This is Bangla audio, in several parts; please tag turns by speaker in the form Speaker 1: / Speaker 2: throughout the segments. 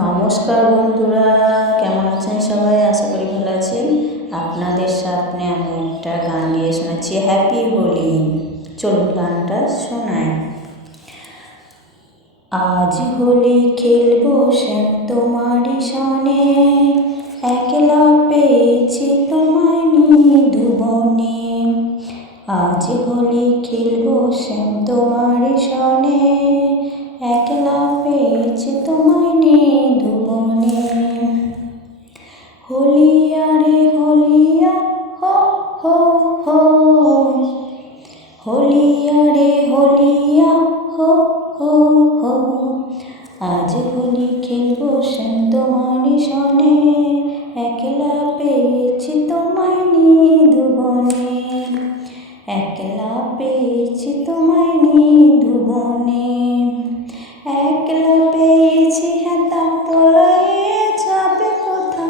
Speaker 1: নমস্কার বন্ধুরা কেমন আছেন সবাই আশা করি ভালো আছেন আপনাদের সামনে আমি একটা গান গিয়ে শোনাচ্ছি হ্যাপি হোলি চলুন গানটা শোনায় আজ হোলি খেলবো শ্যাম তোমারই সনে একলা পেয়েছি তোমায় নিধুবনে আজ হোলি খেলবো শ্যাম তোমার পেয়েছি তোমায় নিধুবনে একলা পেয়েছি হেতা হ্যাঁ, প্রলয়ে যাবে কোথা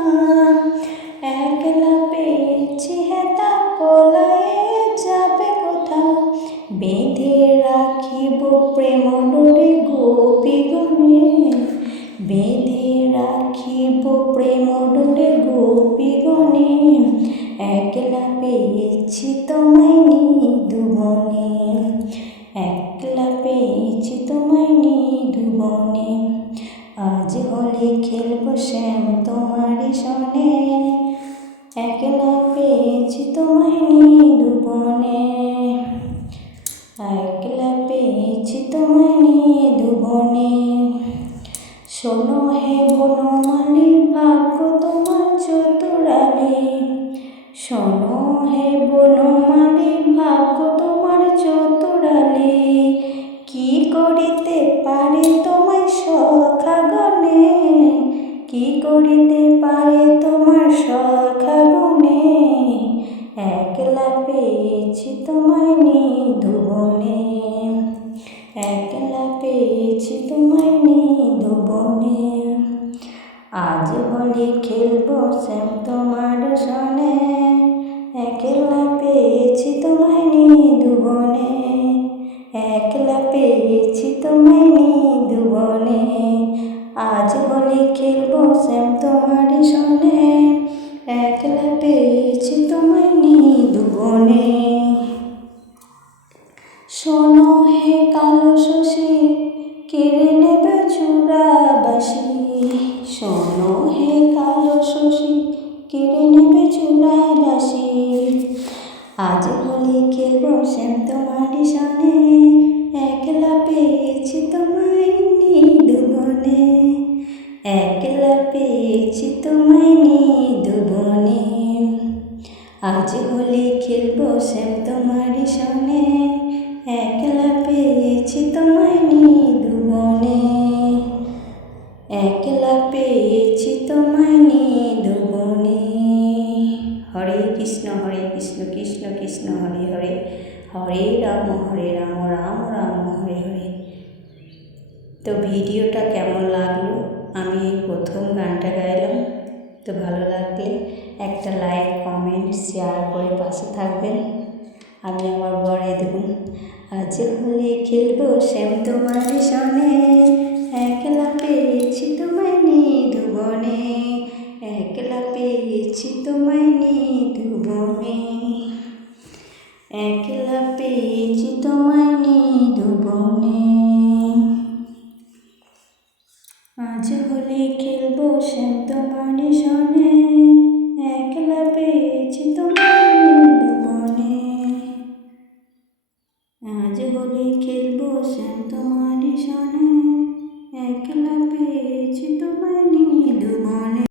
Speaker 1: একলা পেয়েছি হেতা হ্যাঁ, প্রলয়ে যাবে কোথা বেঁধে রাখিব প্রেম একলা পেয়েছি তোমায় দুবনে একলা পেয়েছি তোমায় দুবনে আজ হলে খেলবো শ্যাম তোমার সনে একলা পেয়েছি তোমায় দুবনে একলা পেয়েছি তোমায় দুবনে শোনো হে বনমালী ভাগ্য তোমার চতুরালী শোনো হে বনমালী ভাগ্য তোমার চতুরালে কি করিতে পারে তোমার সখাগণে কি করিতে পারে তোমার সখাগণে একলা পেয়েছি তোমায় নিধুবনে একলা পেয়েছি তোমায় নিধুবনে আজ হোলি খেলব শ্যাম তোমার সনে একলা পেয়েছি তোমায় দুবনে একলা পেয়েছি তোমায় দুবনে আজ হোলি খেলব শ্যাম তোমার সনে তোমায় নিদুবনে একলা পেয়েছি তোমায় নিদুবনে আজ হোলি খেলব শ্যাম তোমারই সনে একলা পেয়েছি তোমায় নিদুবনে একলা পেয়েছি তোমায় নিদুবনে হরে কৃষ্ণ হরে কৃষ্ণ কৃষ্ণ কৃষ্ণ হরে হরে হরে রাম হরে রাম রাম রাম হরে হরে তো ভিডিওটা কেমন লাগলো আমি এই প্রথম গানটা গাইলাম তো ভালো লাগলে একটা লাইক কমেন্ট শেয়ার করে পাশে থাকবেন আমি আমার বরে দেখুন আজ হলে খেলবো শ্যাম তোমার সামনে একলা পেয়েছি তোমায় নিধুবনে একলা পেয়েছি তোমায় ধুবনে একলা পেয়েছি তোমায় নিধুবনে আজ হোলি খেলবো শ্যাম তোমারই সনে একলা পেয়েছি তোমার বনে আজ হলে খেলবো শ্যাম তোমারই সনে একলা পেয়েছি তোমার নীল